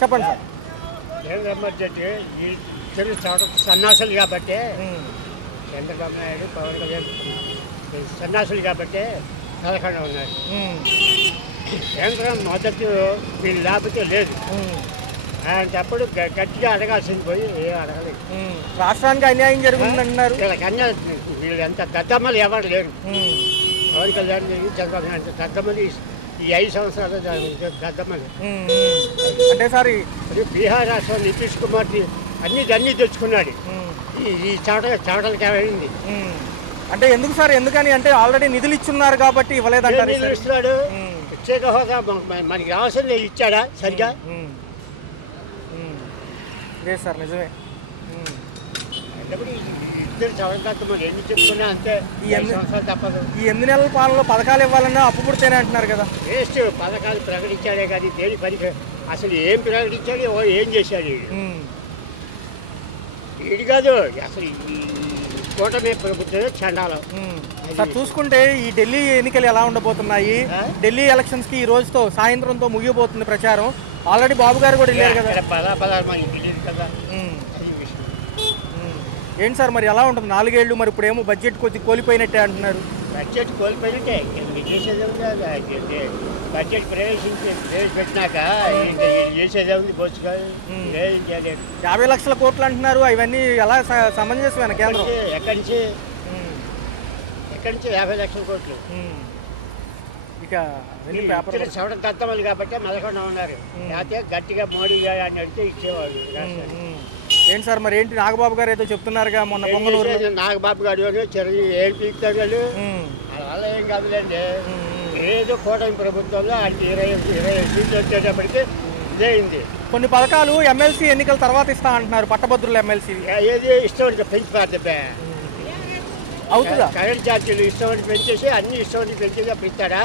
చెప్పండి సార్. కేంద్ర బడ్జెట్ ఈ తెలుగు సన్నాసులు కాబట్టి చంద్రబాబు నాయుడు పవన్ కళ్యాణ్ సన్నాసులు కాబట్టి పథకంగా ఉన్నారు. కేంద్రం మద్దతు వీళ్ళు లేకపోతే లేదు. అలాంటప్పుడు గట్టిగా అడగాల్సింది పోయి ఏం అడగలేదు. రాష్ట్రానికి అన్యాయం జరుగుతుందంటున్నారు. వీళ్ళకి అన్యాయం. వీళ్ళు ఎంత దద్దమ్మలు ఎవరు లేరు. పవన్ కళ్యాణ్ చంద్రబాబు నాయుడు దద్దమ్మలు ఈ 5 సంవత్సరాలు దద్దమ్మలు. అంటే సార్ బీహార్ రాష్ట్రం నితీష్ కుమార్ని అన్నీ తెచ్చుకున్నాడు. ఈ చాటలకి ఏమైంది అంటే ఎందుకు సార్? ఎందుకని అంటే ఆల్రెడీ నిధులు ఇచ్చున్నారు కాబట్టి ఇవ్వలేదంటారు. నిధులు ఇస్తున్నాడు. ప్రత్యేక హోదా మనకి కావాల్సింది ఇచ్చాడా సరిగా? లేదు సార్, నిజమే. ఎన్ని చెప్పుకున్నా అంతే. ఈ 8 నెలల పాలనలో పథకాలు ఇవ్వాలన్నా అప్పు పుడితేనే అంటున్నారు కదా. వేస్ట్. పథకాలు ప్రకటించాడే కానీ దేని పనికి అసలు ఏం ప్రకటించాడు, ఏం చేశాడు ఇది కాదు. అసలు ఈ కూటమి ప్రభుత్వమే చండాలం. సార్ చూసుకుంటే ఈ ఢిల్లీ ఎన్నికలు ఎలా ఉండబోతున్నాయి? ఢిల్లీ ఎలక్షన్స్ కి ఈ రోజుతో సాయంత్రంతో ముగియబోతుంది ప్రచారం. ఆల్రెడీ బాబు గారు కూడా వెళ్ళారు కదా. ఏంటి సార్ మరి ఎలా ఉంటుంది 4 ఏళ్ళు? మరి ఇప్పుడేమో బడ్జెట్ కొద్దిగా కోల్పోయినట్టే అంటున్నారు. బడ్జెట్ కోల్పోయినట్టే. చేసేది బడ్జెట్ ప్రవేశపెట్టినాక చేసేదే ఉంది. బొచ్చుగా 50 లక్షల కోట్లు అంటున్నారు. అవన్నీ ఎలా సమంజసమైన కేంద్రం? ఎక్కడి నుంచి 50 లక్షల కోట్లు? ఇక చవడం తత్తమలు కాబట్టి మెదకుండా ఉన్నారు. లేకపోతే గట్టిగా మోడీ అని అడిగితే ఇచ్చేవాళ్ళు. ఏంటి సార్ మరి ఏంటి నాగబాబు గారు ఏదో చెప్తున్నారుగా మొన్న పొంగనూరు? నాగబాబు గారు చిరంజీవి ఏం పీకుతారు వాళ్ళు. అలా ఏం కాదులేండి. ఏదో కూటమి ప్రభుత్వంలో అంటే 20 సీట్లు వచ్చేటప్పటికి ఇదేంది. కొన్ని పథకాలు ఎమ్మెల్సీ ఎన్నికల తర్వాత ఇస్తా అంటున్నారు. పట్టభద్రులు ఎమ్మెల్సీ ఏది ఇష్టం పెంచి పారితే అవుతుందా? కరెంట్ ఛార్జీలు ఇష్టం పెంచేసి అన్ని ఇష్టం పెంచేసి అప్పుడు ఇస్తాడా?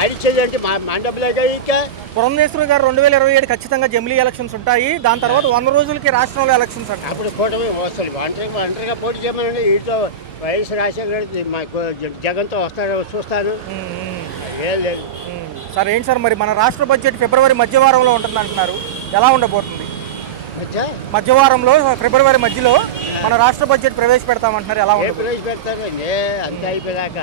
ఆడిచ్చేది అంటే మండపలేక ఇక పురంధేశ్వరి గారు 2027 ఖచ్చితంగా జమిలీ ఎలక్షన్స్ ఉంటాయి. దాని తర్వాత 100 రోజులకి రాష్ట్రంలో ఎలక్షన్స్ అంటారు. అప్పుడు కూటమి వస్తుంది. ఒంటరిగా పోటీ చేయమనండి. వీటితో వైఎస్ రాజశేఖర జగన్తో వస్తాడు చూస్తాను. ఏం లేదు సార్. ఏంటి సార్ మరి మన రాష్ట్ర బడ్జెట్ ఫిబ్రవరి మధ్యవారంలో ఉంటుంది అంటున్నారు. ఎలా ఉండబోతుంది? మధ్యవారంలో ఫిబ్రవరి మధ్యలో మన రాష్ట్ర బడ్జెట్ ప్రవేశపెడతామంటున్నారు. ఎలా ఉంటుంది? ప్రవేశపెడతారండి. అంతే అయిపోయాక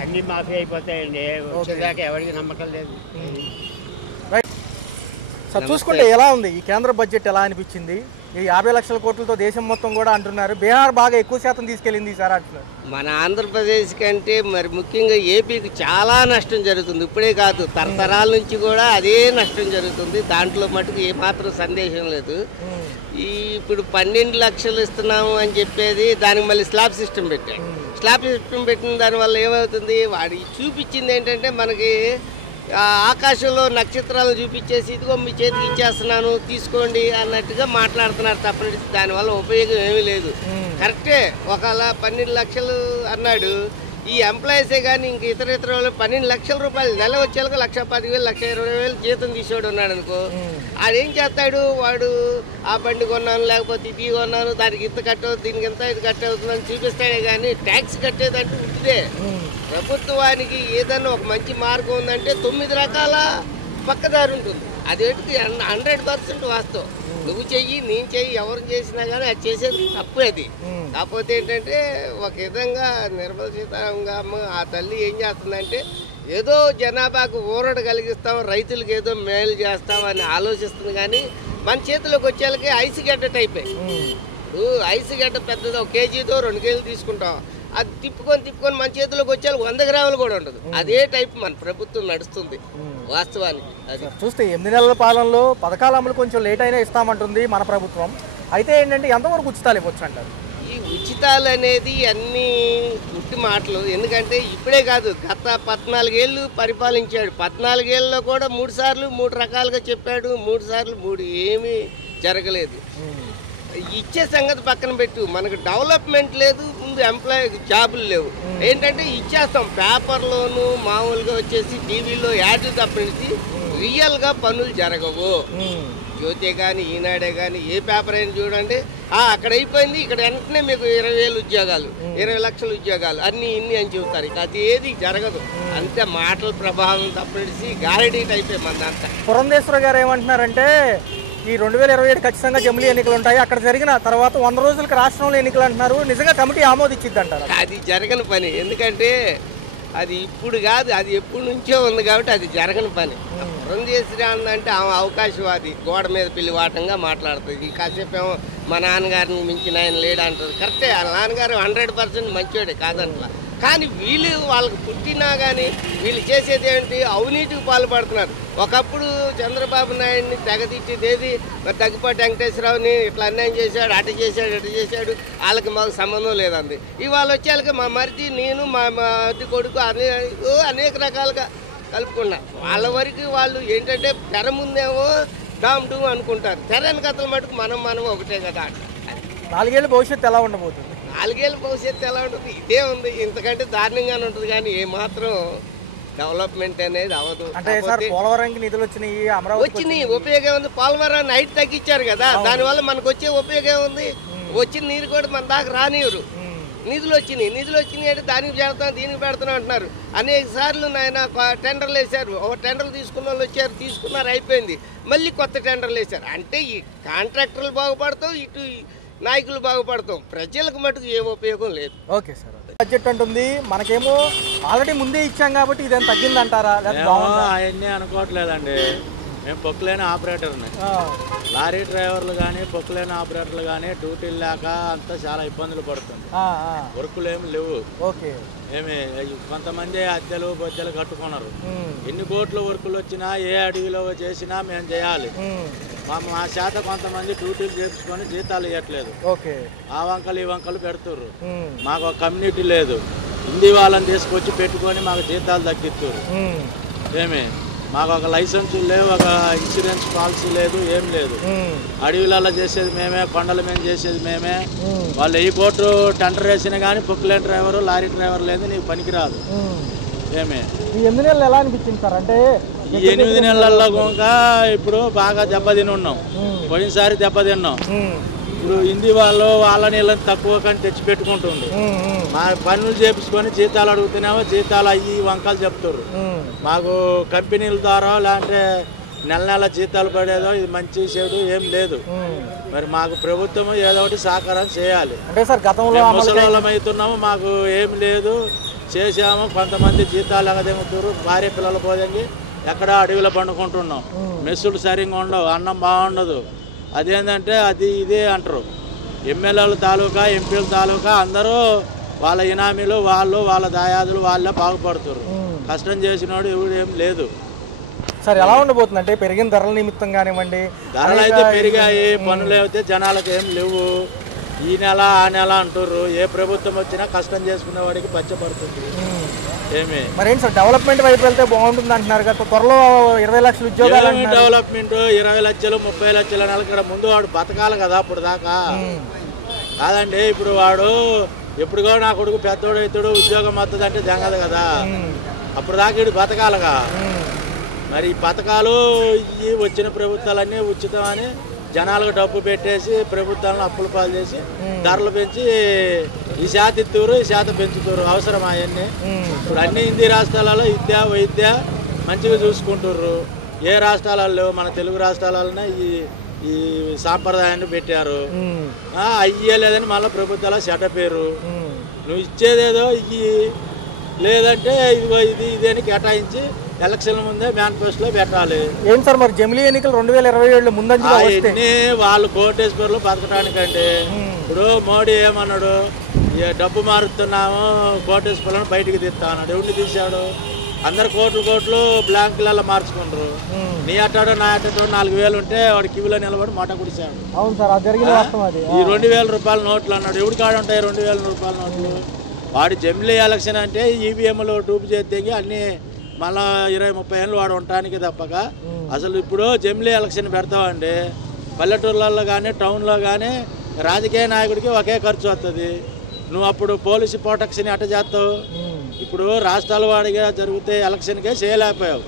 అన్ని మాఫీ అయిపోతాయండి. వచ్చేదాకా ఎవరికి నమ్మకం లేదు. సార్ చూసుకుంటే ఎలా ఉంది ఈ కేంద్ర బడ్జెట్? ఎలా అనిపించింది? ఈ 50 లక్షల కోట్లతో దేశం మొత్తం కూడా అంటున్నారు. బీహార్ బాగా ఎక్కువ శాతం తీసుకెళ్ళింది సార్ అంటున్నారు. మన ఆంధ్రప్రదేశ్ కంటే మరి ముఖ్యంగా ఏపీకి చాలా నష్టం జరుగుతుంది. ఇప్పుడే కాదు, తరతరాల నుంచి కూడా అదే నష్టం జరుగుతుంది. దాంట్లో మటుకు ఏమాత్రం సందేశం లేదు. ఇప్పుడు 12 లక్షలు ఇస్తున్నాము అని చెప్పేది దానికి మళ్ళీ స్లాబ్ సిస్టమ్ పెట్టాడు. స్లాబ్ సిస్టమ్ పెట్టిన దానివల్ల ఏమవుతుంది? వాడి చూపించింది ఏంటంటే మనకి ఆకాశంలో నక్షత్రాలను చూపించేసి ఇదిగో మీ చేతికి ఇచ్చేస్తున్నాను తీసుకోండి అన్నట్టుగా మాట్లాడుతున్నారు తప్ప దానివల్ల ఉపయోగం ఏమీ లేదు. కరెక్టే, ఒకవేళ 12 లక్షలు అన్నాడు. ఈ ఎంప్లాయీసే కానీ ఇంక ఇతర వాళ్ళు 12 లక్షల రూపాయలు నెల వచ్చేలకు 1,10,000 1,20,000 జీతం తీసేవాడు ఉన్నాడు అనుకో. ఆడేం చేస్తాడు? వాడు ఆ బండి కొన్నాను, లేకపోతే ఇది కొన్నాను, దానికి ఇంత కట్టవుతుంది, దీనికి ఇంత ఇది కట్టవుతుందని చూపిస్తాడే కానీ ట్యాక్స్ కట్టేదంటూ ఉంటుందే. ప్రభుత్వానికి ఏదన్నా ఒక మంచి మార్గం ఉందంటే 9 రకాల పక్కదారి ఉంటుంది. అదేంటిది 100% వాస్తవం. నువ్వు చెయ్యి, నేను చెయ్యి, ఎవరు చేసినా కానీ అది చేసేది తప్పు. అది కాకపోతే ఏంటంటే ఒక విధంగా నిర్మలా సీతారామన్ ఆ తల్లి ఏం చేస్తుందంటే ఏదో జనాభాకు ఊరట కలిగిస్తాం, రైతులకు ఏదో మేలు చేస్తాం అని ఆలోచిస్తుంది. కానీ మన చేతిలోకి వచ్చేళ్ళకి ఐస్ గడ్డ టైపే. ఐస్ గడ్డ పెద్దది, 1 కేజీతో 2 కేజీలు తీసుకుంటాం. అది తిప్పుకొని మన చేతిలోకి వచ్చేది 100 గ్రాములు కూడా ఉండదు. అదే టైప్ మన ప్రభుత్వం నడుస్తుంది వాస్తవానికి. అది చూస్తే 8 నెలల పాలనలో పథకాల అమలు కొంచెం లేట్ అయినా ఇస్తామంటుంది మన ప్రభుత్వం. అయితే ఏంటంటే ఎంతవరకు ఉచితాలు ఇవ్వచ్చు అంటారు? ఈ ఉచితాలు అనేది అన్నీ ఉట్టి మాటలు. ఎందుకంటే ఇప్పుడే కాదు, గత 14 ఏళ్ళు పరిపాలించాడు. 14 ఏళ్ళలో కూడా 3 సార్లు 3 రకాలుగా చెప్పాడు. 3 సార్లు 3 ఏమీ జరగలేదు. ఇచ్చే సంగతి పక్కన పెట్టు, మనకు డెవలప్మెంట్ లేదు, ముందు ఎంప్లాయీ జాబులు లేవు. ఏంటంటే ఇచ్చేస్తాం పేపర్లోను, మామూలుగా వచ్చేసి టీవీలో యాడ్లు తప్పించి రియల్గా పనులు జరగవు. జ్యోతి కానీ ఈనాడే కానీ ఏ పేపర్ అయినా చూడండి, అక్కడ అయిపోయింది, ఇక్కడ వెంటనే మీకు 20,000 ఉద్యోగాలు, 20 లక్షల ఉద్యోగాలు అన్నీ ఇన్ని అని చెబుతారు. ఇక అది ఏది జరగదు, అంతే మాటల ప్రభావం తప్పేసి గారడీ టైపే మందంతా. పురంధేశ్వర గారు ఏమంటున్నారంటే ఈ 2027 ఖచ్చితంగా జమిలీ ఎన్నికలు ఉంటాయి, అక్కడ జరిగిన తర్వాత 100 రోజులకి రాష్ట్రంలో ఎన్నికలు అంటున్నారు. నిజంగా కమిటీ ఆమోదించిద్ది అంటారు? అది జరగని పని, ఎందుకంటే అది ఇప్పుడు కాదు, అది ఎప్పటి నుంచో ఉంది కాబట్టి అది జరగని పని. పురంధేశ్వరి అంటే ఆమె అవకాశవాది, గోడ మీద పిల్లివాటంగా మాట్లాడుతుంది. కాసేపు ఏమో మా నాన్నగారిని మించిన ఆయన లేడంటారు. కరెక్టే, వాళ్ళ నాన్నగారు 100% మంచివాడే కాదంట. కానీ వీళ్ళు వాళ్ళకి పుట్టినా కానీ వీళ్ళు చేసేది ఏంటి, అవినీతికి పాల్పడుతున్నారు. ఒకప్పుడు చంద్రబాబు నాయుడిని తెగదిచ్చేది దగ్గుపాటి వెంకటేశ్వరరావుని ఇట్లా అన్యాయం చేశాడు, అటు చేశాడు, వాళ్ళకి మాకు సంబంధం లేదండి. ఇవాళ వచ్చేళ్ళకి మా మరిది, నేను, మా అతి కొడుకు అనేక రకాలుగా కలుపుకున్నా. వాళ్ళ వరకు వాళ్ళు ఏంటంటే తెర ముందేమో డామ్ డూమ్ అనుకుంటారు, తెర వెనకతల మటుకు మనం ఒకటే కదా. 4 ఏళ్ళ భవిష్యత్తు ఎలా ఉండబోతుంది? 4 ఏళ్ళ భవిష్యత్తు ఎలా ఉంటుంది? ఇదే ఉంది, ఇంతకంటే దారుణంగానే ఉంటుంది. కానీ ఏమాత్రం డెవలప్మెంట్ అనేది అవ్వదు. అంటే సార్ పోలవరంకి నిధులు వచ్చినాయి, వచ్చినాయి, ఉపయోగం ఉంది. పోలవరాన్ని హైట్ తగ్గించారు కదా, దానివల్ల మనకు వచ్చే ఉపయోగం ఉంది. వచ్చిన నీరు కూడా మన దాకా రానివ్వరు. నిధులు వచ్చినాయి అంటే దానికి పెడతాం, దీనికి పెడతాం అంటున్నారు. అనేక సార్లు నాయన టెండర్లు వేశారు. ఒక టెండర్లు తీసుకున్న వాళ్ళు వచ్చారు, తీసుకున్నారు, అయిపోయింది. మళ్ళీ కొత్త టెండర్లు వేశారు. అంటే ఈ కాంట్రాక్టర్లు బాగుపడతాం, ఇటు నాయకులు బాగుపడతాం, ప్రజలకు మటుకు ఏ ఉపయోగం లేదు. ఓకే సార్, బడ్జెట్ అంటుంది మనకేమో ఆల్రెడీ ముందే ఇచ్చాం కాబట్టి ఇదేం తగ్గిందంటారా? అవన్నీ అనుకోవట్లేదండి. మేము పొక్కులేని ఆపరేటర్ని, లారీ డ్రైవర్లు కానీ పొక్కులేని ఆపరేటర్లు కానీ డ్యూటీలు లేక అంతా చాలా ఇబ్బందులు పడుతుంది. వర్కులు ఏమి లేవు. ఏమి కొంతమంది అద్దెలు బొద్దెలు కట్టుకున్నారు. ఎన్ని కోట్ల వర్కులు వచ్చినా ఏ అడవిలో చేసినా మేము చేయాలి. మా చేత కొంతమంది డ్యూటీలు చేపించుకొని జీతాలు ఇవ్వట్లేదు. ఆ వంకలు ఈ వంకలు పెడుతుర్రు. మాకు ఒక కమ్యూనిటీ లేదు, హిందీ వాళ్ళని తీసుకొచ్చి పెట్టుకొని మాకు జీతాలు తగ్గిస్తారు. ఏమి మాకు ఒక లైసెన్స్ లేవు, ఒక ఇన్సూరెన్స్ పాలసీ లేదు, ఏం లేదు. అడవిలలో చేసేది మేమే, కొండల మీద చేసేది మేమే. వాళ్ళు 1000 కోట్లు టెండర్ వేసినా కానీ పొక్కులేని డ్రైవరు, లారీ డ్రైవర్ లేదు, నీకు పనికిరాదు. ఏమే ఈ 8 నెలలు ఎలా అనిపించింది సార్? అంటే ఈ 8 నెలల్లో కనుక ఇప్పుడు బాగా దెబ్బతిని ఉన్నాం. పోయినసారి దెబ్బతిన్నాం. ఇప్పుడు హిందీ వాళ్ళు వాళ్ళ నీళ్ళని తక్కువ కానీ తెచ్చిపెట్టుకుంటుంది. మా పనులు చేపించుకొని జీతాలు అడుగుతున్నామో జీతాలు అయ్యి వంకలు చెప్తారు. మాకు కంపెనీల ద్వారా లేదంటే నెల జీతాలు పడేదో ఇది మంచి చెడు ఏం లేదు. మరి మాకు ప్రభుత్వం ఏదో ఒకటి సహకారం చేయాలి. ముసలోళ్ళం అవుతున్నాము, మాకు ఏం లేదు, చేసాము. కొంతమంది జీతాలు ఎగదెంగుతారు, భార్య పిల్లల పోదంగి ఎక్కడ అడవిలో పండుకుంటున్నాం. మెస్సులు సరిగ్గా ఉండవు, అన్నం బాగుండదు. అదేంటంటే అది ఇదే అంటారు. ఎమ్మెల్యేల తాలూకా, ఎంపీల తాలూకా అందరూ వాళ్ళ ఇనామీలు, వాళ్ళ దాయాదులు వాళ్ళే బాగుపడుతారు. కష్టం చేసినోడు ఎవడు ఏం లేదు. సార్ ఎలా ఉండబోతుంది అంటే పెరిగిన ధరల నిమిత్తం కానివ్వండి, ధరలు అయితే పెరిగాయి, పనులు అయితే జనాలకు ఏం లేవు. ఈ నెల ఆ నెల అంటారు. ఏ ప్రభుత్వం వచ్చినా కష్టం చేసుకునే వాడికి పచ్చబడుతుంది. ఏమి మరేంటి సార్ డెవలప్మెంట్ వైపు వెళ్తే బాగుంటుంది అంటున్నారు కదా, త్వరలో 20 లక్షల ఉద్యోగాలు. డెవలప్మెంట్ 20 లక్షలు 30 లక్షల నెలకి ముందు వాడు బతకాలి కదా. అప్పుడు దాకా కాదండి. ఇప్పుడు వాడు ఎప్పుడుగో నా కొడుకు పెద్దోడు అవుతాడు, ఉద్యోగం వస్తుంది అంటే జంగదు కదా. అప్పుడు దాకా ఇటు బతకాలగా. మరి ఈ పథకాలు ఈ వచ్చిన ప్రభుత్వాలన్నీ ఉచితం అని జనాలకు డబ్బు పెట్టేసి ప్రభుత్వాలను అప్పుల పాలు చేసి ధరలు పెంచి ఈ శాత ఇత్తూరు, ఈ శాత పెంచుతారు. అవసరం అవన్నీ. ఇప్పుడు అన్ని హిందీ రాష్ట్రాలలో విద్య వైద్య మంచిగా చూసుకుంటుర్రు. ఏ రాష్ట్రాలలో లేవు. మన తెలుగు రాష్ట్రాలలోనే ఈ సాంప్రదాయాన్ని పెట్టారు. అయ్యలేదని మళ్ళీ ప్రభుత్వాలు సెటపేరు. నువ్వు ఇచ్చేదేదో ఇవి లేదంటే ఇదేని కేటాయించి ఎలక్షన్ల ముందే మేనిఫెస్టోలో పెట్టాలి. ఏం సార్ మరి జమిలీ ఎన్నికలు 2027 ముందంజలో వాళ్ళు కోటేశ్వర్లు బతకడానికండి. ఇప్పుడు మోడీ ఏమన్నాడు, డబ్బు మారుతున్నాము, కోటేశ్వర్లను బయటికి తీస్తా అన్నాడు. ఎవరిని తీశాడు? అందరు కోట్లు బ్లాంకులలో మార్చుకుంటారు. నీ అట్టాడో నా అట్టాడో 4,000 ఉంటే వాడు కివిలో నిలబడి మాట కుడిచాడు. ఈ 2,000 రూపాయల నోట్లు అన్నాడు. ఎవడి కాడ ఉంటాయి 2,000 రూపాయల నోట్లు? వాడు జమిలీ ఎలక్షన్ అంటే ఈవీఎంలో డూపు చేస్తే అన్ని మళ్ళా 20-30 ఏళ్ళు వాడు ఉండటానికి తప్పక. అసలు ఇప్పుడు జమిలీ ఎలక్షన్ పెడతామండి. పల్లెటూర్లలో కానీ టౌన్లో కానీ రాజకీయ నాయకుడికి ఒకే ఖర్చు వస్తుంది. నువ్వు అప్పుడు పోలీసు ప్రొటెక్షన్ ఎట్ట చేస్తావు? ఇప్పుడు రాష్ట్రాల వాడిగా జరిగితే ఎలక్షన్కే చేయలేకపోయావు.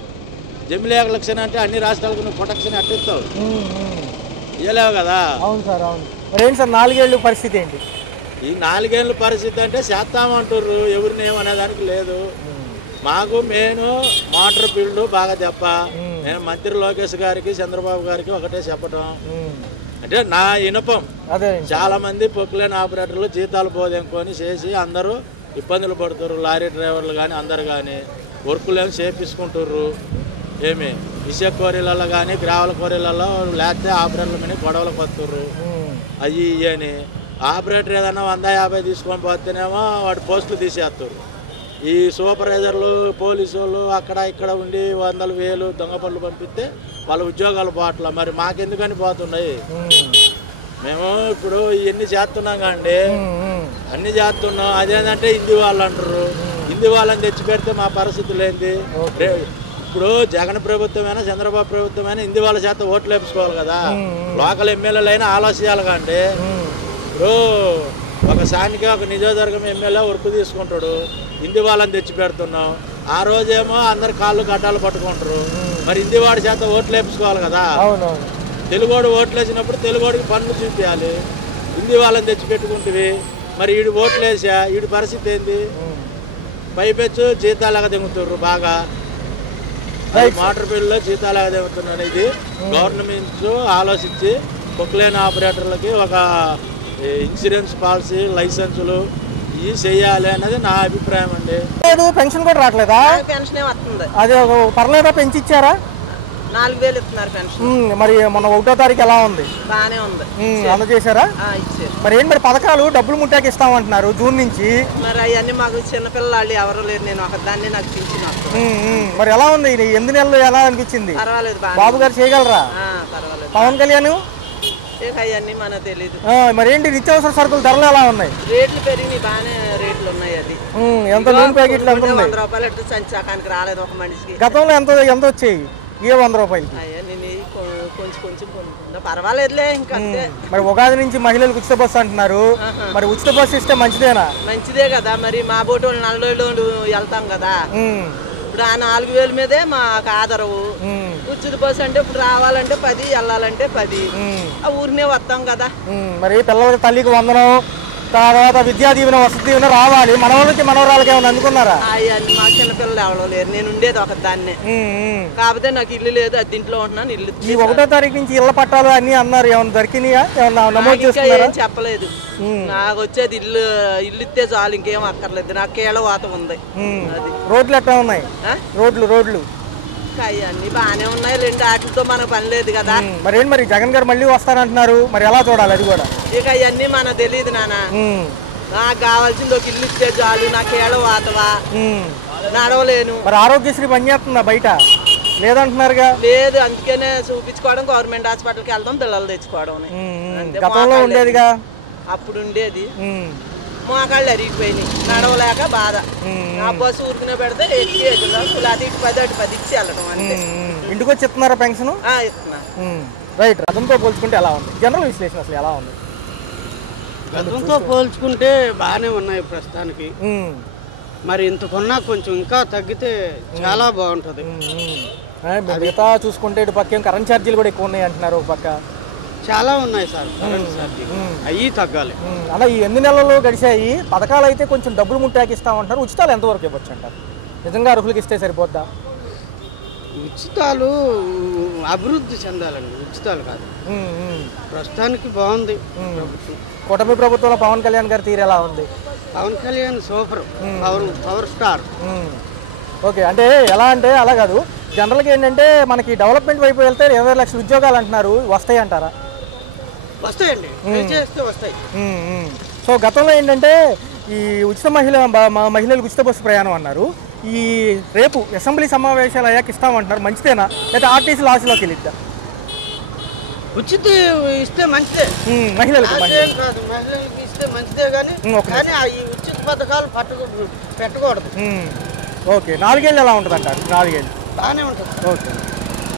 జమిలీ ఎలక్షన్ అంటే అన్ని రాష్ట్రాలకు నువ్వు ప్రొటెక్షన్ ఎట్టిస్తావు? ఇవ్వలేవు కదా. అవును సార్, అవును. మరి ఏంటి సార్ 4 ఏళ్ళు పరిస్థితి ఏంటి? ఈ 4 ఏళ్ళ పరిస్థితి అంటే చేస్తామంటారు, ఎవరిని ఏమనేదానికి లేదు. మాకు మెయిన్ మోటార్ ఫీల్డ్ బాగా దెబ్బ. నేను మంత్రి లోకేష్ గారికి చంద్రబాబు గారికి ఒకటే చెప్పటం అంటే నా వినపం, చాలా మంది పొక్కులేని ఆపరేటర్లు జీతాలు పోదెంకొని చేసి అందరూ ఇబ్బందులు పడుతారు. లారీ డ్రైవర్లు కానీ అందరు కానీ వర్కులు ఏమి చేపించుకుంటారు. ఏమి ఇసుక కోరీలలో కానీ గ్రావెల కోరీలలో లేకపోతే ఆపరేటర్ల మీద గొడవలకు వస్తుర్రు. అవి అని ఆపరేటర్ ఏదైనా 150 తీసుకొని పోతేనేమో వాడు పోస్టులు తీసేస్తారు. ఈ సూపర్వైజర్లు పోలీసు వాళ్ళు అక్కడ ఇక్కడ ఉండి 100,000 దొంగ పనులు పంపిస్తే వాళ్ళ ఉద్యోగాలు పోవట్ల. మరి మాకెందుకని పోతున్నాయి? మేము ఇప్పుడు ఇవన్నీ చేస్తున్నాం కాండి, అన్ని చేస్తున్నాం. అదేంటంటే హిందీ వాళ్ళు అంటారు. హిందీ వాళ్ళని తెచ్చి పెడితే మా పరిస్థితులు ఏంటి? ఇప్పుడు జగన్ ప్రభుత్వమైనా చంద్రబాబు ప్రభుత్వమైనా హిందీ వాళ్ళ చేత ఓట్లు వేపించుకోవాలి కదా. లోకల్ ఎమ్మెల్యేలు అయినా ఆలోచించాలి కాండి. ఇప్పుడు ఒక స్థానిక ఒక నియోజకవర్గం ఎమ్మెల్యే వర్క్ తీసుకుంటాడు, హిందీ వాళ్ళని తెచ్చి పెడుతున్నాం. ఆ రోజేమో అందరు కాళ్ళు గడ్డాలు పట్టుకుంటారు. మరి హిందీ వాడి చేత ఓట్లు వేపించుకోవాలి కదా. తెలుగోడు ఓట్లు వేసినప్పుడు తెలుగోడికి పనులు చూపించాలి. హిందీ వాళ్ళని తెచ్చి పెట్టుకుంటుంది. మరి వీడు ఓట్లు వేసా వీడి పరిస్థితి ఏంది? పైపెచ్చు జీతాలాగా దిగుతుర్రు బాగా. మోటార్ ఫీల్డ్లో జీతాలాగా దిగుతున్నాను. ఇది గవర్నమెంట్ ఆలోచించి పొక్కులేని ఆపరేటర్లకి ఒక ఇన్సూరెన్స్ పాలసీ లైసెన్సులు ఇవి చెయ్యాలి అనేది నా అభిప్రాయం అండి. పెన్షన్ కూడా రావట్లేదా? పెన్షన్ వస్తుంది. అదే పర్లేదా? పెంచి ఇచ్చారా? 4,000 ఇస్తున్నారు పెన్షన్. మరి మొన్న 1వ తారీఖు ఎలా ఉంది? బానే ఉంది. అందజేశారా? ఇచ్చారు. మరి ఏంటి మరి పథకాలు డబ్బులు ముట్టాకి ఇస్తామంటున్నారు జూన్ నుంచి. మరి అవన్నీ మాకు చిన్నపిల్లలు ఎవరు లేరు, నేను ఒకదాన్ని నాకు పింఛన్. మరి ఎలా ఉంది 8 నెలలు ఎలా అనిపించింది? పర్వాలేదు, బాబు గారు చేయగలరా? పర్వాలేదు. పవన్ కళ్యాణ్ అవన్నీ మనకు తెలియదు. మరి ఏంటి నిత్యావసర సరుకుల ధరలు ఎలా ఉన్నాయి? రేట్లు పెరిగినాయి, బాగానే రేట్లు ఉన్నాయి. అది ఎంత నూనె ప్యాకెట్లు ఎంత ఉంది? 100 రూపాయలు ఎట్టు సంచాకానికి రాలేదు ఒక మనిషికి. గతంలో ఎంత వచ్చాయి? 100 రూపాయలకి కొంచెం కొంచెం పర్వాలేదులే. ఇంకా మరి ఉగాది నుంచి మహిళలకు ఉచిత బస్సు అంటున్నారు. మరి ఉచిత బస్సు ఇస్తే మంచిదేనా? మంచిదే కదా. మరి మా బోటు వాళ్ళు 40 వెళ్తాం కదా. ఇప్పుడు ఆ 4,000 మీదే మాకు ఆదరవు. ఉచిత బస్సు అంటే ఇప్పుడు రావాలంటే 10, వెళ్ళాలంటే 10. ఆ ఊరినే వస్తాం కదా. మరి పిల్లలకి తల్లికి వందనం, తర్వాత విద్యా దీవెన వసతి దీవెన రావాలి. మనవాళ్ళకి మనవరాలకి ఏమైనా అనుకున్నారా? అవన్నీ మా చిన్నపిల్లలు ఎవరో లేరు, నేను ఉండేది ఒక దాన్నే. కాకపోతే నాకు ఇల్లు లేదు, అద్దెంట్లో ఉంటున్నాను. ఇల్లు ఈ 1వ తారీఖు నుంచి ఇళ్ల పట్టాలు అన్ని అన్నారు. ఏమైనా దొరికినాయా? ఏమన్నా నమోదు చేసుకున్నారా? ఏం చెప్పలేదు. నాకు వచ్చేది ఇల్లు ఇస్తే చాలు, ఇంకేం అక్కర్లేదు. నాకు కీళ్ళ వాత ఉంది. అది రోడ్లు ఎట్లా ఉన్నాయి? రోడ్లు అన్ని బాగానే ఉన్నాయి. 2 ఆటలతో మనకు పని లేదు కదా. మరి జగన్ గారు మళ్ళీ వస్తానంటున్నారు. మరి ఎలా చూడాలి అది కూడా? ఇక అవన్నీ మనకు తెలియదు నాన్న. నాకు కావాల్సింది ఒక ఇల్లు ఇస్తే చాలు. నాకు ఏళ్ళ వాతవా, నడవలేను. మరి ఆరోగ్యశ్రీ పనిచేస్తుందా బయట? లేదంటున్నారుగా. లేదు, అందుకనే చూపించుకోవడం, గవర్నమెంట్ హాస్పిటల్కి వెళ్దాం, పిల్లలు తెచ్చుకోవడం. గతంలో ఉండేదిగా, అప్పుడు ఉండేది. మోకాళ్ళు అరిగిపోయినాయి, నడవలేక బాధ. ఆ బస్సు ఊరికినే పెడితే ఎక్కి లేకపోతే ఇటు 10 అటు 10 ఇచ్చి వెళ్ళడం అంతే. ఇంటికి వచ్చి ఇస్తున్నారా పెన్షన్? ఇస్తున్నారు. రైట్. గతంతో పోల్చుకుంటే ఎలా ఉంది? జనరల్ విశ్లేషణ అసలు ఎలా ఉంది? గతంతో పోల్చుకుంటే బాగానే ఉన్నాయి ప్రస్తుతానికి. మరి ఇంతకున్నా కొంచెం ఇంకా తగ్గితే చాలా బాగుంటుంది. మిగతా చూసుకుంటే ఇటు పక్క కరెంట్ ఛార్జీలు కూడా ఎక్కువ ఉన్నాయి అంటున్నారు. ఒక పక్క చాలా ఉన్నాయి సార్ కరెంట్ ఛార్జీలు, అవి తగ్గాలి. అలా ఈ 8 నెలలు గడిచాయి. పథకాలు అయితే కొంచెం డబ్బులు ముట్టాకి ఇస్తామంటారు. ఉచితాలు ఎంతవరకు ఇవ్వచ్చు అంటారు? నిజంగా అర్హులకి ఇస్తే సరిపోద్దా? ఉచితాలు అభివృద్ధి చెందాలండి, ఉచితాలు కాదు. ప్రస్తుతానికి బాగుంది ప్రభుత్వం. కూటమి ప్రభుత్వంలో పవన్ కళ్యాణ్ గారి తీరు ఎలా ఉంది? Pawan Kalyan super, power star. Okay. అంటే ఎలా అంటే అలా కాదు, జనరల్గా ఏంటంటే మనకి డెవలప్మెంట్ వైపు వెళ్తే 20 లక్షల ఉద్యోగాలు అంటున్నారు. వస్తాయి అంటారా? వస్తాయండి, చేస్తే వస్తాయి. సో గతంలో ఏంటంటే ఈ ఉచిత మహిళలకు ఉచిత బస్సు ప్రయాణం అన్నారు. ఈ రేపు అసెంబ్లీ సమావేశాలు అయ్యాక ఇస్తామంటున్నారు. మంచిదేనా లేదా ఆర్టీసీ లాస్లోకి వెళ్ళిద్దా? ఉచిత ఇస్తే మంచిదే, మహిళలకు కాదు, మహిళలకి ఇస్తే మంచిదే. కానీ ఈ ఉచిత పథకాలు పెట్టకూడదు. ఓకే. 4 ఏళ్ళు ఎలా ఉంటుంది అంటారు? 4 ఏళ్ళు బాగానే ఉంటుంది. ఓకే.